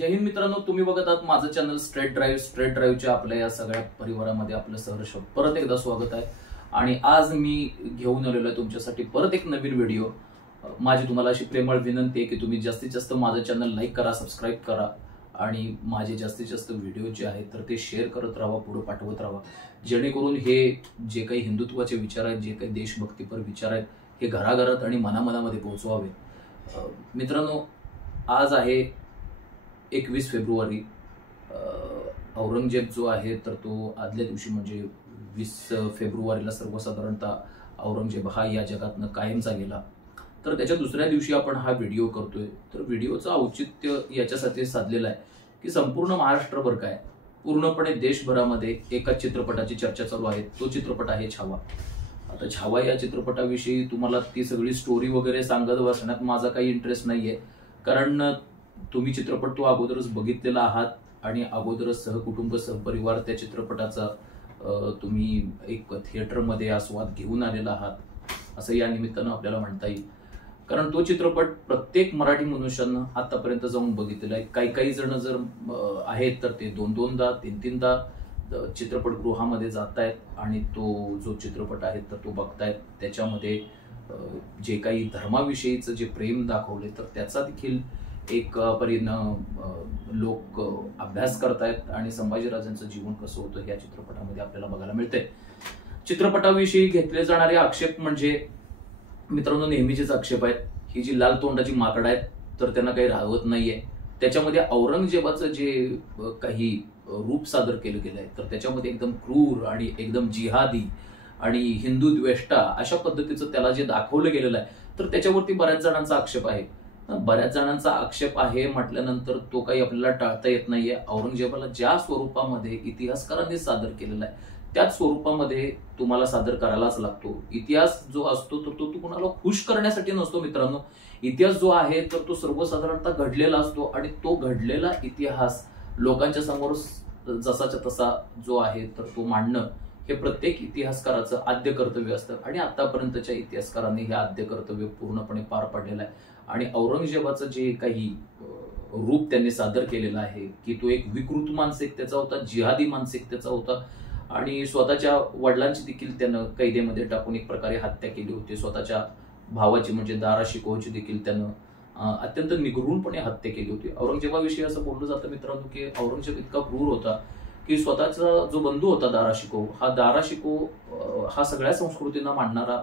जय हिंद मित्रांनो, तुम्ही बघत आहात माझं चॅनल स्ट्रेट ड्राईव्हच्या आपल्या या सगळ्या परिवारामध्ये आपलं सहर्ष परत एकदा स्वागत आहे। आणि आज मी घेऊन आलेलो आहे तुमच्यासाठी परत एक नवीन व्हिडिओ। माझी तुम्हाला अशी प्रेमळ विनंती आहे की तुम्ही जास्तीत जास्त माझं चॅनल लाईक करा, सबस्क्राईब करा आणि माझे जास्तीत जास्त व्हिडिओ जे आहेत तर ते शेअर करत राहा, पुढे पाठवत राहा, जेणेकरून हे जे काही हिंदुत्वाचे विचार आहेत, जे काही देशभक्तीपर विचार आहेत हे घराघरात आणि मनामनामध्ये पोहोचवावे। मित्रांनो, आज आहे 21 फेब्रुवारी। औरंगजेब जो आहे तर तो आदल्या दिवशी म्हणजे 20 फेब्रुवारीला सर्वसाधारणतः औरंगजेब हा या जगातनं कायमचा गेला। तर त्याच्या दुसऱ्या दिवशी आपण हा व्हिडिओ करतोय। तर व्हिडिओचं औचित्य याच्यासाठी साधलेलं आहे की संपूर्ण महाराष्ट्रभर काय पूर्णपणे देशभरामध्ये एका चित्रपटाची चर्चा चालू आहे। तो चित्रपट आहे छावा। आता छावा या चित्रपटाविषयी तुम्हाला ती सगळी स्टोरी वगैरे सांगत बसण्यात माझा काही इंटरेस्ट नाहीये, कारण तुम्ही चित्रपट तो अगोदरच बघितलेला आहात आणि अगोदरच सहकुटुंब सहपरिवार त्या चित्रपटाचा तुम्ही एक थिएटरमध्ये आस्वाद घेऊन आलेला आहात असं या निमित्तानं आपल्याला म्हणता येईल। कारण तो चित्रपट प्रत्येक मराठी मनुष्यानं आतापर्यंत जाऊन बघितलेला आहे। काही जण जर आहेत तर ते 2-2दा 3-3दा चित्रपटगृहामध्ये जात आहेत आणि तो जो चित्रपट आहे तर तो बघतायत। त्याच्यामध्ये जे काही धर्माविषयीचं जे प्रेम दाखवले तर त्याचा देखील एक परीनं लोक अभ्यास करतायत आणि संभाजीराजांचं जीवन कसं होतं या चित्रपटामध्ये आपल्याला बघायला मिळतंय। चित्रपटाविषयी घेतले जाणारे आक्षेप म्हणजे मित्रांनो नेहमीचेच आक्षेप आहेत। ही जी लाल तोंडाची माकडं आहेत तर त्यांना काही राहत नाहीये। त्याच्यामध्ये औरंगजेबाचं जे काही रूप सादर केलं गेलंय तर त्याच्यामध्ये एकदम क्रूर आणि एकदम जिहादी आणि हिंदू द्वेष्टा अशा पद्धतीचं त्याला जे दाखवलं गेलेलं आहे तर त्याच्यावरती बऱ्याच जणांचा आक्षेप आहे। बऱ्याच जणांचा आक्षेप आहे म्हटल्यानंतर तो काही आपल्याला टाळता येत नाहीये। औरंगजेबाला ज्या स्वरूपामध्ये इतिहासकारांनी सादर केलेला आहे त्याच स्वरूपामध्ये तुम्हाला सादर करायलाच लागतो। इतिहास जो असतो तर तो तुम्हाला खुश करण्यासाठी नसतो मित्रांनो। इतिहास जो आहे तर तो सर्वसाधारणतः घडलेला असतो आणि तो घडलेला इतिहास लोकांच्या समोर जसाच्या तसा जो आहे तर तो मांडणं हे प्रत्येक इतिहासकाराचं आद्य कर्तव्य असतं आणि आतापर्यंतच्या इतिहासकारांनी हे आद्य कर्तव्य पूर्णपणे पार पाडलेलं आहे। आणि औरंगजेबाचं जे काही रूप त्यांनी सादर केलेलं आहे की तो एक विकृत मानसिकतेचा होता, जिहादी मानसिकतेचा होता आणि स्वतःच्या वडिलांची देखील त्यानं कैदेमध्ये टाकून एक प्रकारे हत्या केली होती। स्वतःच्या भावाची म्हणजे दारा शिकोहची देखील त्यानं अत्यंत निगरूनपणे हत्या केली होती। औरंगजेबाविषयी असं बोललं जातं मित्रांनो की औरंगजेब इतका क्रूर होता की स्वतःचा जो बंधू होता दारा शिकोह हा सगळ्या संस्कृतींना मांडणारा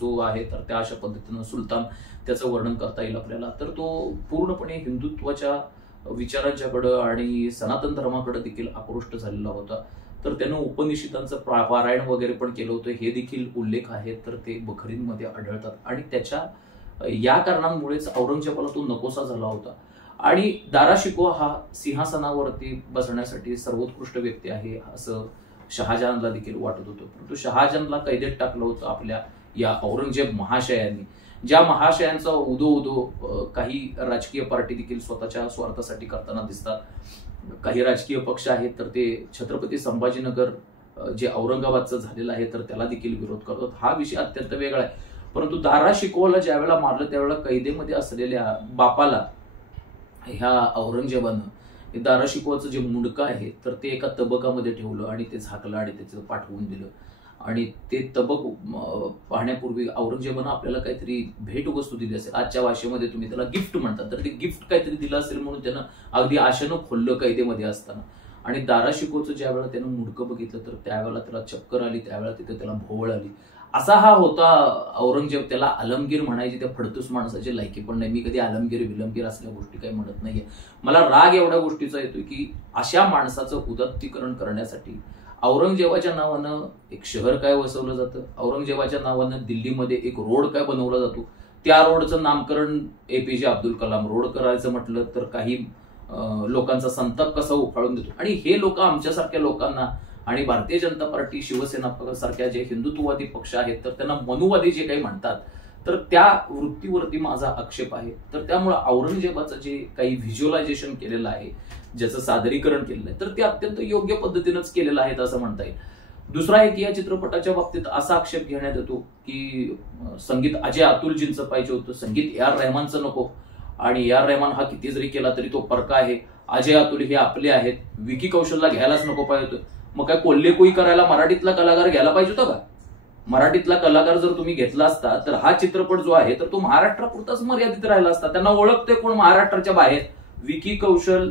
जो आहे तर त्या अशा पद्धतीनं सुलतान त्याचं वर्णन करता येईल आपल्याला। तर तो पूर्णपणे हिंदुत्वाच्या विचारांच्याकडे आणि सनातन धर्माकडे देखील आकृष्ट झालेला होता। तर त्यानं उपनिषदांचं पारायण वगैरे पण केलं होतं हे देखील उल्लेख आहेत तर ते बखरींमध्ये आढळतात आणि त्याच्या या कारणांमुळेच औरंगजेबाला तो नकोसा झाला होता। आणि दारा शिकोह हा सिंहासनावरती बसण्यासाठी सर्वोत्कृष्ट व्यक्ती आहे असं शहाजहानला देखील वाटत होतं, परंतु शहाजहानला कैदेत टाकलं होतं आपल्या या औरंगजेब महाशयांनी, ज्या महाशयांचा उदो काही राजकीय पार्टी देखील स्वतःच्या स्वार्थासाठी करताना दिसतात। काही राजकीय पक्ष आहेत तर ते छत्रपती संभाजीनगर जे औरंगाबादचं झालेलं आहे तर त्याला देखील विरोध करतात। हा विषय अत्यंत वेगळा आहे। परंतु दारा शिकोहला ज्यावेळेला मारलं त्यावेळेला कैदेमध्ये असलेल्या बापाला ह्या औरंगजेबानं दारा शिकोहचं जे मुंडकं आहे तर ते एका तबकामध्ये ठेवलं आणि ते झाकलं आणि त्याचं पाठवून दिलं आणि ते तबक पाहण्यापूर्वी औरंगजेबानं आपल्याला काहीतरी भेटवस्तू दिली असेल, आजच्या भाषेमध्ये तुम्ही त्याला गिफ्ट म्हणतात, तर ते गिफ्ट काहीतरी दिलं असेल म्हणून त्यानं अगदी आशेनं खोललं कैदेमध्ये असताना। आणि दारा शिकोहचं ज्या वेळेला त्यानं मुंडकं बघितलं तर त्यावेळेला त्याला चक्कर आली, त्यावेळेला तिथे त्याला भोवळ आली। असा हा होता औरंगजेब। त्याला आलमगीर म्हणायची त्या फडतूस माणसाची लायकी पण नाही। मी कधी आलमगीर विलमगीर असल्या गोष्टी काही म्हणत नाहीये। मला राग एवढ्या गोष्टीचा येतोय की अशा माणसाचं उदात्तीकरण करण्यासाठी औरंगजेबाच्या नावानं एक शहर काय वसवलं जातं, औरंगजेबाच्या नावानं दिल्लीमध्ये एक रोड काय बनवला जातो, त्या रोडचं नामकरण APJ अब्दुल कलाम रोड करायचं म्हटलं तर काही लोकांचा संताप कसा उफाळून देतो। आणि हे लोक आमच्यासारख्या लोकांना आणि भारतीय जनता पार्टी शिवसेना सारख्या जे हिंदुत्ववादी पक्ष आहेत तर त्यांना मनुवादी जे काही म्हणतात तर त्या वृत्तीवरती माझा आक्षेप आहे। तर त्यामुळे औरंगजेबाचं जे काही व्हिज्युअलायझेशन केलेलं आहे, ज्याचं सादरीकरण केलेलं आहे तर ते अत्यंत योग्य पद्धतीनंच केलेलं आहे असं म्हणता येईल। दुसरा एक या चित्रपटाच्या बाबतीत असा आक्षेप घेण्यात येतो की संगीत अजय अतुलजींचं पाहिजे होतं, संगीत AR रहमानचं नको। आणि ए आर रेहमान हा किती जरी केला तरी तो परका आहे, अजय अतुल हे आपले आहेत, विकी कौशलला घ्यायलाच नको पाहिजे होतं. मग काय कोल्हेकोई करायला मराठीतला कलाकार घ्यायला पाहिजे होता का? मराठीतला कलाकार जर तुम्ही घेतला असता तर हा चित्रपट जो आहे तर तो महाराष्ट्रापुरताच मर्यादित राहिला असता. त्यांना ओळखते कोण महाराष्ट्राच्या बाहेर? विकी कौशल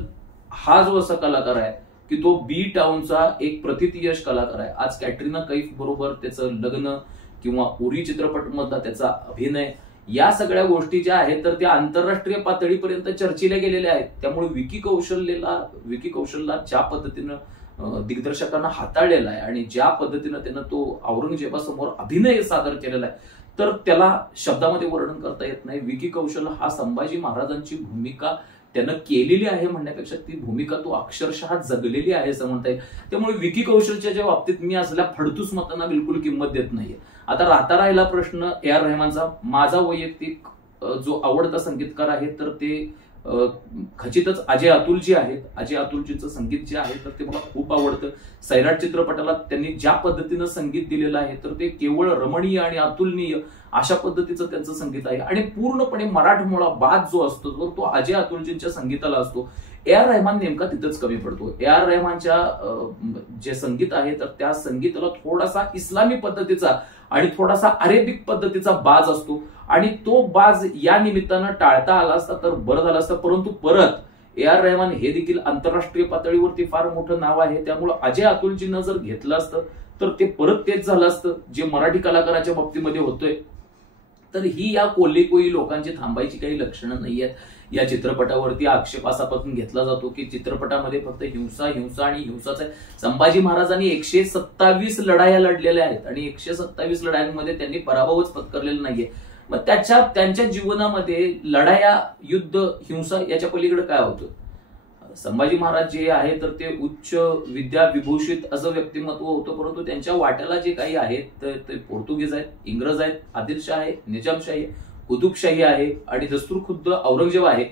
हा जो असा कलाकार आहे की तो बी टाउनचा एक प्रतिथयश कलाकार आहे. आज कॅटरीना कैफ बरोबर त्याचं लग्न किंवा उरी चित्रपट मधला त्याचा अभिनय, या सगळ्या गोष्टी ज्या आहेत तर त्या आंतरराष्ट्रीय पातळीपर्यंत चर्चेला गेलेल्या आहेत. त्यामुळे विकी कौशलला ज्या पद्धतीनं दिग्दर्शकांना हाताळलेला आहे आणि ज्या पद्धतीनं त्यानं तो औरंगजेबासमोर अभिनय सादर केलेला आहे तर त्याला शब्दामध्ये वर्णन करता येत नाही. विकी कौशल हा संभाजी महाराजांची भूमिका त्यानं केलेली आहे म्हणण्यापेक्षा ती भूमिका तो अक्षरशः जगलेली आहे असं म्हणता येईल. त्यामुळे विकी कौशलच्या ज्या बाबतीत मी असल्या फडतूस मतांना बिलकुल किंमत देत नाहीये. आता राहिला प्रश्न ए आर रेहमानचा. माझा वैयक्तिक जो आवडता संगीतकार आहे तर ते खचितच अजय अतुलजी आहेत. अजय अतुलजींचं संगीत जे आहे तर ते मला खूप आवडतं. सैराट चित्रपटाला त्यांनी ज्या पद्धतीनं संगीत दिलेलं आहे तर ते केवळ रमणीय आणि अतुलनीय अशा पद्धतीचं त्यांचं संगीत आहे आणि पूर्णपणे मराठमोळा बाज जो असतो तर तो अजय अतुलजींच्या संगीताला असतो. ए आर रेहमान नेमका तिथंच कमी पडतो. ए आर रेहमानच्या जे संगीत आहे तर त्या संगीताला थोडासा इस्लामी पद्धतीचा आणि थोडासा अरेबिक पद्धतीचा बाज असतो आणि तो बाज या निमित्तानं टाळता आला असता तर बरं झालं असतं. परंतु परत ए आर रेहमान हे देखील आंतरराष्ट्रीय पातळीवरती फार मोठं नाव आहे. त्यामुळे अजय अतुलजींना जर घेतलं असतं तर ते परत तेच झालं असतं जे मराठी कलाकाराच्या बाबतीमध्ये होतोय. तर ही या कोल्हेकोई लोकांची थांबायची काही लक्षणं नाही आहेत. या चित्रपटावरती आक्षेपासापासून घेतला जातो की चित्रपटामध्ये फक्त हिंसा आणि हिंसाच आहे. संभाजी महाराजांनी 127 लढाया लढलेल्या आहेत आणि 127 लढायांमध्ये त्यांनी पराभवच पत्करलेला नाहीये. मग त्यांच्या जीवनामध्ये लढाया, युद्ध, हिंसा याच्या पलीकडे काय होतं? संभाजी महाराज जे आहे तर ते उच्च विद्या विभूषित असं व्यक्तिमत्व होतं, परंतु त्यांच्या वाट्याला जे काही आहेत तर ते पोर्तुगीज आहेत, इंग्रज आहेत, आदिलशाह आहे, निजामशाही आहे, कुतुबशाही आहे आणि दस्तूर खुद्द औरंगजेब आहे.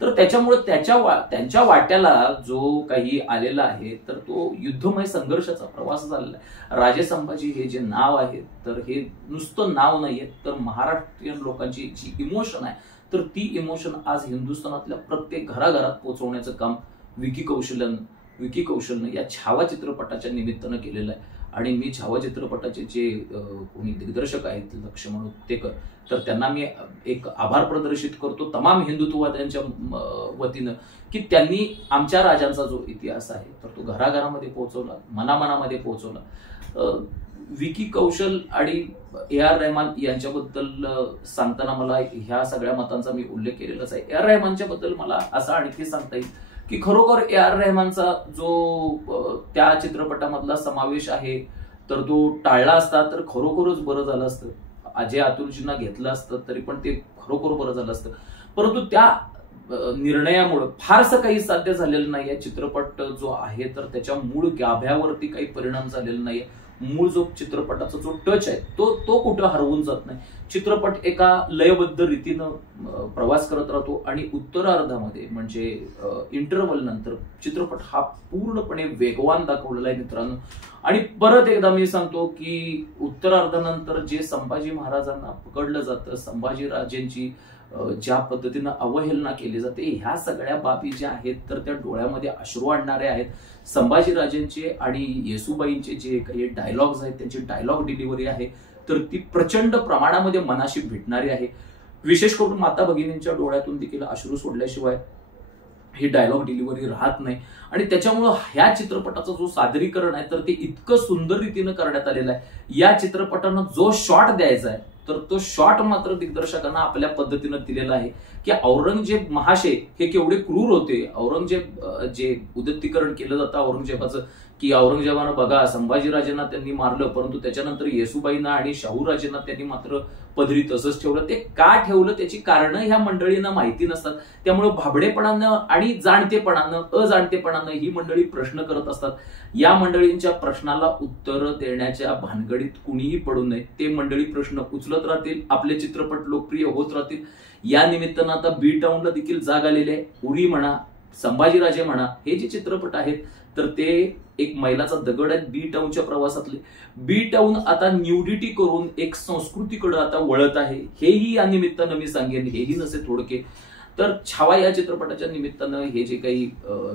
तर त्याच्यामुळे त्यांच्या वाट्याला जो काही आलेला आहे तर तो युद्धमय संघर्षाचा प्रवास झालेला आहे. राजे संभाजी हे जे नाव आहे तर हे नुसतं नाव नाहीये तर महाराष्ट्रीयन लोकांची जी इमोशन आहे तर ती इमोशन आज हिंदुस्थानातल्या प्रत्येक घराघरात पोहोचवण्याचं काम विकी कौशलनं या छावा चित्रपटाच्या निमित्तानं केलेलं आहे. आणि मी छावा चित्रपटाचे जे कोणी दिग्दर्शक आहेत लक्ष्मण उत्तेकर तर त्यांना मी एक आभार प्रदर्शित करतो तमाम हिंदुत्ववाद्यांच्या वतीनं की त्यांनी आमच्या राजांचा जो इतिहास आहे तर तो घराघरामध्ये पोहोचवला, मनामनामध्ये पोहोचवला. विकी कौशल आणि ए आर रेहमान यांच्याबद्दल सांगताना मला ह्या सगळ्या मतांचा मी उल्लेख केलेलाच आहे. ए आर रेहमानच्या बद्दल मला असं आणखी सांगता येईल की खरोखर ए आर रेहमानचा जो त्या चित्रपटामधला समावेश आहे तर तो टाळला असता तर खरोखरच बरं झालं असतं. अजय अतुलजींना घेतलं असतं तरी पण ते खरोखर बरं झालं असतं. परंतु त्या निर्णयामुळे फारसं काही साध्य झालेलं नाहीये. चित्रपट जो आहे तर त्याच्या मूळ गाभ्यावरती काही परिणाम झालेला नाहीये. मूळ जो चित्रपटाचा जो टच आहे तो कुठं हरवून जात नाही. चित्रपट एका लयबद्ध रीतीनं प्रवास करत राहतो आणि उत्तरार्धामध्ये म्हणजे इंटरव्हल नंतर चित्रपट हा पूर्णपणे वेगवान दाखवलेला आहे मित्रांनो. आणि परत एकदा मी सांगतो की उत्तरार्धानंतर जे संभाजी महाराजांना पकडलं जातं, संभाजी राजेंची ज्या पद्धतीनं अवहेलना केली जाते, ह्या सगळ्या बाबी ज्या आहेत तर त्या डोळ्यामध्ये अश्रू आणणारे आहेत. संभाजीराजेंचे आणि येसुबाईंचे जे काही डायलॉग्स आहेत त्यांची डायलॉग डिलिव्हरी आहे तर ती प्रचंड प्रमाणामध्ये मनाशी भेटणारी आहे. विशेष करून माता भगिनींच्या डोळ्यातून देखील अश्रू सोडल्याशिवाय ही डायलॉग डिलिव्हरी राहत नाही. आणि त्याच्यामुळं ह्या चित्रपटाचं जो सादरीकरण आहे तर ते इतकं सुंदर रीतीनं करण्यात आलेलं आहे. या चित्रपटानं जो शॉट द्यायचा आहे तर तो शॉट मात्र दिग्दर्शकांना आपल्या पद्धतीनं दिलेला आहे की औरंगजेब महाशय हे केवढे क्रूर होते. औरंगजेब जे उदत्तीकरण केलं जातं औरंगजेबाचं की औरंगजेबानं बघा संभाजीराजेंना त्यांनी मारलं परंतु त्याच्यानंतर येसुबाईंना आणि शाहूराजेंना त्यांनी मात्र पदरी तसंच ठेवलं. ते का ठेवलं त्याची कारणं ह्या मंडळींना माहिती नसतात. त्यामुळे भाबडेपणानं आणि अजाणतेपणानं ही मंडळी प्रश्न करत असतात. या मंडळींच्या प्रश्नाला उत्तर देण्याच्या भानगडीत कुणीही पडू नये. ते मंडळी प्रश्न उचलत राहतील, आपले चित्रपट लोकप्रिय होत राहतील. या निमित्तानं आता बी टाउनला देखील जाग आलेली आहे. उरी म्हणा, संभाजीराजे म्हणा, हे जे चित्रपट आहेत तर ते एक मैलाचा दगड आहेत बी टाउनच्या प्रवासातले. बी टाउन आता न्यूडिटी करून एक संस्कृतीकडे आता वळत आहे. हेही या निमित्तानं मी सांगेन, हेही नसे थोडके. तर छावा या चित्रपटाच्या निमित्तानं हे जे काही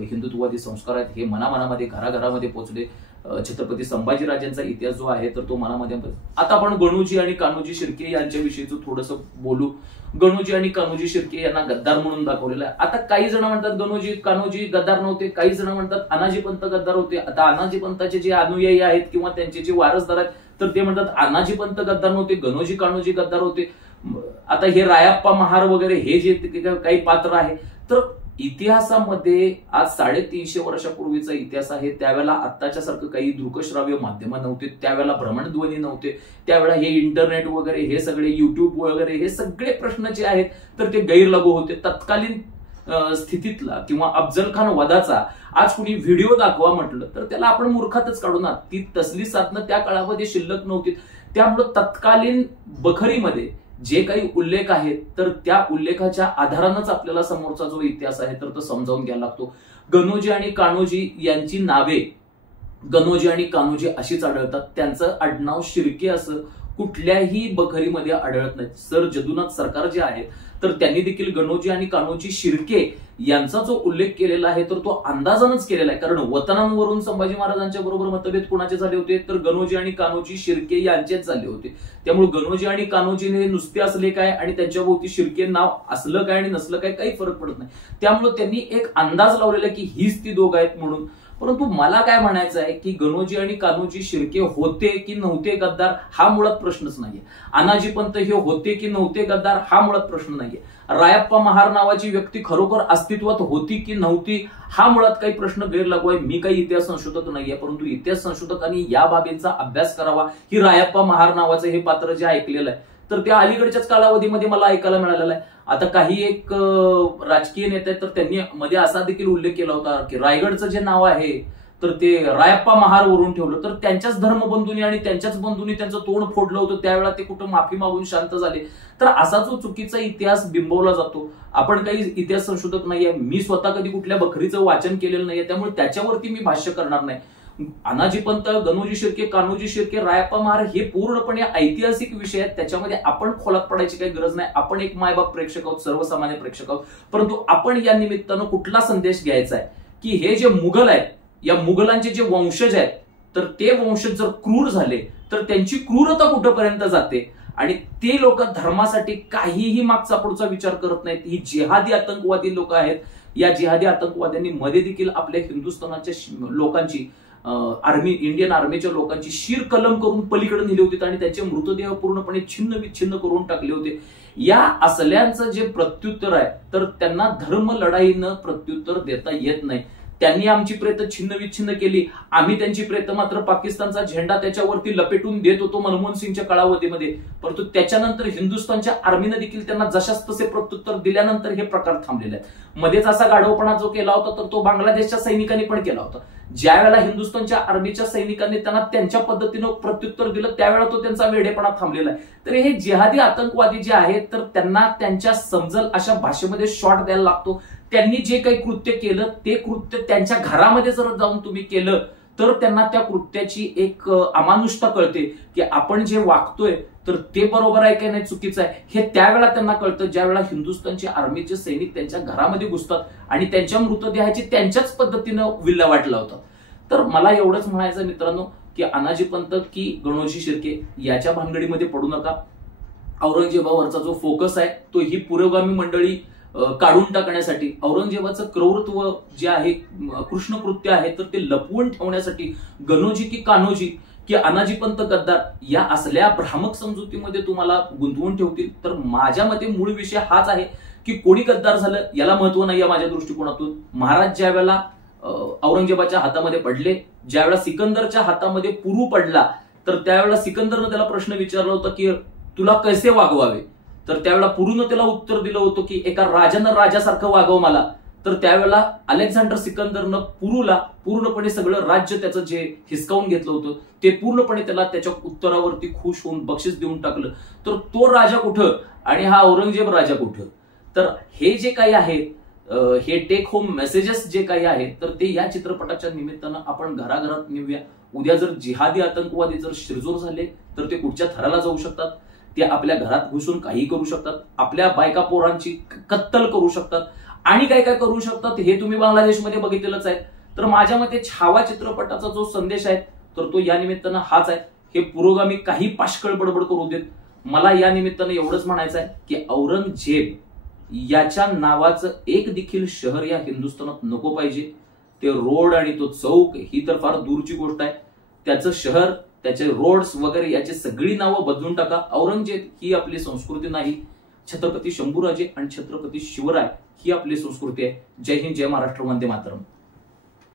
हिंदुत्ववादी संस्कार आहेत हे मनामनामध्ये घराघरामध्ये पोहोचले. छत्रपती संभाजीराजांचा इतिहास जो आहे तर तो मनामध्ये. आता आपण गणूजी आणि कान्होजी शिर्के यांच्याविषयीच थोडंसं बोलू. गणूजी आणि कान्होजी शिर्के यांना गद्दार म्हणून दाखवलेलं आहे. आता काही जण म्हणतात गणूजी कान्होजी गद्दार नव्हते, काही जण म्हणतात अनाजी पंत गद्दार होते. आता अनाजी पंताचे जे अनुयायी आहेत किंवा त्यांचे जे वारसदार आहेत तर ते म्हणतात अनाजी पंत गद्दार नव्हते, गणोजी कान्होजी गद्दार होते. आता हे रायप्पा महार वगैरे हे जे काही पात्र आहे तर इतिहासामध्ये आज 350 वर्षापूर्वीचा इतिहास आहे. त्यावेळेला आत्ताच्या सारखं काही दृकश्राव्य माध्यम नव्हते, त्यावेळेला भ्रमणध्वनी नव्हते, त्यावेळेला हे इंटरनेट वगैरे हे सगळे युट्यूब वगैरे हे सगळे प्रश्न जे आहेत तर ते गैरलागू होते. तत्कालीन स्थितीतला किंवा अफजल खान वधाचा आज कुणी व्हिडिओ दाखवा म्हटलं तर त्याला आपण मूर्खातच काढू ना. ती तसली साधनं त्या काळामध्ये शिल्लक नव्हती. त्यामुळे तत्कालीन बखरीमध्ये जे काही उल्लेख आहेत तर त्या उल्लेखाच्या आधारानंच आपल्याला समोरचा जो इतिहास आहे तर तो समजावून घ्यायला लागतो. गणोजी आणि कान्होजी यांची नावे गणोजी आणि कान्होजी अशीच आढळतात. त्यांचं आडनाव शिर्के असं कुठल्याही बखरीमध्ये आढळत नाही. सर जदुनाथ सरकार जे आहेत तर त्यांनी देखील गणोजी आणि कान्होजी शिर्के यांचा जो उल्लेख केलेला आहे तर तो अंदाजानच केलेला आहे. कारण वतनांवरून संभाजी महाराजांच्या बरोबर मतभेद कोणाचे झाले होते तर गणोजी आणि कान्होजी शिर्के यांचेच झाले होते. त्यामुळे गणोजी आणि कान्होजी हे नुसते असले काय आणि त्यांच्याभोवती शिर्के नाव असलं काय आणि नसलं काय काही फरक पडत नाही. त्यामुळे त्यांनी एक अंदाज लावलेला की हीच ती दोघं आहेत म्हणून. परंतु मला काय म्हणायचं आहे की गणोजी आणि कान्होजी शिर्के होते की नव्हते गद्दार हा मुळात प्रश्नच नाहीये. अनाजी पंत हे होते की नव्हते गद्दार हा मुळात प्रश्न नाहीये. रायप्पा महार नावाची व्यक्ती खरोखर अस्तित्वात होती की नव्हती हा मुळात काही प्रश्न गैरलागू आहे. मी काही इतिहास संशोधक नाहीये, परंतु इतिहास संशोधकांनी या बाबींचा अभ्यास करावा. ही रायप्पा महार नावाचं हे पात्र जे ऐकलेलं आहे तर त्या अलीकडच्याच कालावधीमध्ये मला ऐकायला मिळालेलं आहे. आता काही एक राजकीय नेते तर त्यांनी मध्ये असा देखील उल्लेख केला होता की रायगडचं जे नाव आहे तर ते रायप्पा महार वरून ठेवलं. तर त्यांच्याच धर्मबंधूंनी आणि त्यांच्याच बंधूंनी त्यांचं तोंड फोडलं होतं. त्यावेळेला ते कुठं माफी मागून शांत झाले. तर असा जो चुकीचा इतिहास बिंबवला जातो. आपण काही इतिहास संशोधक नाहीये, मी स्वतः कधी कुठल्या बखरीचं वाचन केलेलं नाहीये, त्यामुळे त्याच्यावरती मी भाष्य करणार नाही. अनाजी पंत, गणोजी शिर्के, कान्होजी शिर्के, रायप्पा महार हे पूर्णपणे ऐतिहासिक विषय आहेत. त्याच्यामध्ये आपण खोलात पडायची काही गरज नाही. आपण एक मायबाप प्रेक्षक आहोत, सर्वसामान्य प्रेक्षक आहोत. परंतु आपण या निमित्तानं कुठला संदेश घ्यायचा आहे की हे जे मुघल आहेत या मुघलांचे जे वंशज आहेत तर ते वंशज जर क्रूर झाले तर त्यांची क्रूरता कुठपर्यंत जाते आणि ते लोक धर्मासाठी काहीही मागचा पुढचा विचार करत नाहीत. ही जिहादी आतंकवादी लोक आहेत. या जिहादी आतंकवाद्यांनी मध्ये देखील आपल्या हिंदुस्थानाच्या लोकांची आर्मी इंडियन आर्मीच्या लोकांची शीर कलम करून पलीकडे नेली होती आणि त्यांचे मृतदेह पूर्णपणे छिन्न विच्छिन्न करून टाकले होते. या असल्यांचं जे प्रत्युत्तर आहे तर त्यांना धर्म लढाईनं प्रत्युत्तर देता येत नाही. त्यांनी आमची प्रेत छिन्न विच्छिन्न केली, आम्ही त्यांची प्रेत मात्र पाकिस्तानचा झेंडा त्याच्यावरती लपेटून देत होतो मनमोहन सिंगच्या काळावधीमध्ये. परंतु त्याच्यानंतर हिंदुस्थानच्या आर्मीनं देखील त्यांना जशास तसे प्रत्युत्तर दिल्यानंतर हे प्रकार थांबलेले आहेत. मध्येच असा गाढवपणा जो केला होता तर तो बांगलादेशच्या सैनिकांनी पण केला होता. ज्या वेळेला हिंदुस्थानच्या आर्मीच्या सैनिकांनी त्यांना त्यांच्या पद्धतीनं प्रत्युत्तर दिलं त्यावेळेला तो त्यांचा वेडेपणा थांबलेला आहे. तर हे जिहादी आतंकवादी जे आहेत तर त्यांना त्यांच्या समजल अशा भाषेमध्ये शॉट द्यायला लागतो. त्यांनी जे काही कृत्य केलं ते कृत्य त्यांच्या घरामध्ये जर जाऊन तुम्ही केलं तर त्यांना त्या कृत्याची एक अमानुषता कळते की आपण जे वागतोय तर ते बरोबर आहे की नाही चुकीचं आहे हे त्यावेळेला त्यांना कळतं. ज्या वेळेला हिंदुस्थानचे आर्मीचे सैनिक त्यांच्या घरामध्ये घुसतात आणि त्यांच्या मृतदेहाची त्यांच्याच पद्धतीनं विल्हेवाट लावतात. तर मला एवढंच म्हणायचं मित्रांनो की अनाजी पंत की गणोजी शिर्के याच्या भानगडीमध्ये पडू नका. औरंगजेबावरचा जो फोकस आहे तो ही पुरोगामी मंडळी काढून टाकण्यासाठी, औरंगजेबाचं क्रौरत्व जे आहे कृष्णकृत्य आहे तर ते लपवून ठेवण्यासाठी गणोजी की कान्होजी की अनाजी पंत गद्दार या असल्या भ्रामक समजुतीमध्ये तुम्हाला गुंतवून ठेवतील. तर माझ्या मते मूळ विषय हाच आहे की कोणी गद्दार झालं याला महत्व नाहीये माझ्या दृष्टिकोनातून. महाराज ज्या वेळेला औरंगजेबाच्या हातामध्ये पडले, ज्या वेळेला सिकंदरच्या हातामध्ये पुरू पडला तर त्यावेळेला सिकंदरनं त्याला प्रश्न विचारला होता की तुला कसे वागवावे. तर त्यावेळेला पुरूनं त्याला उत्तर दिलं होतं की एका राजानं राजासारखं वागव मला. तर त्यावेळेला अलेक्झांडर सिकंदरनं पुरूला पूर्णपणे सगळं राज्य त्याचं जे हिसकावून घेतलं होतं ते पूर्णपणे त्याला त्याच्या उत्तरावरती खुश होऊन बक्षीस देऊन टाकलं. तर तो राजा कुठं आणि हा औरंगजेब राजा कुठं. तर हे जे काही आहे हे टेक होम मेसेजेस जे काही आहेत तर ते या चित्रपटाच्या निमित्तानं आपण घराघरात नेऊया. उद्या जर जिहादी आतंकवादी जर शिरजोर झाले तर ते कुठच्या थराला जाऊ शकतात ते आपल्या घरात घुसून काही करू शकतात, आपल्या बायका पोरांची कत्तल करू शकतात आणि काय काय करू शकतात हे तुम्ही बांगलादेशमध्ये बघितलेलंच आहे. तर माझ्या मते छावा चित्रपटाचा जो संदेश आहे तर तो या निमित्तानं हाच आहे. हे पुरोगामी काही पाष्कळ बडबड करू देत. मला या निमित्तानं एवढंच म्हणायचं आहे की औरंगजेब याच्या नावाचं एक देखील शहर या हिंदुस्थानात नको पाहिजे. ते रोड आणि तो चौक ही तर फार दूरची गोष्ट आहे. त्याचं शहर, त्याचे रोड्स वगैरे याची सगळी नावं बदलून टाका. औरंगजेब ही आपली संस्कृती नाही. छत्रपती शंभूराजे आणि छत्रपती शिवराय ही आपली संस्कृती आहे. जय हिंद, जय महाराष्ट्र, वंदे मातरम.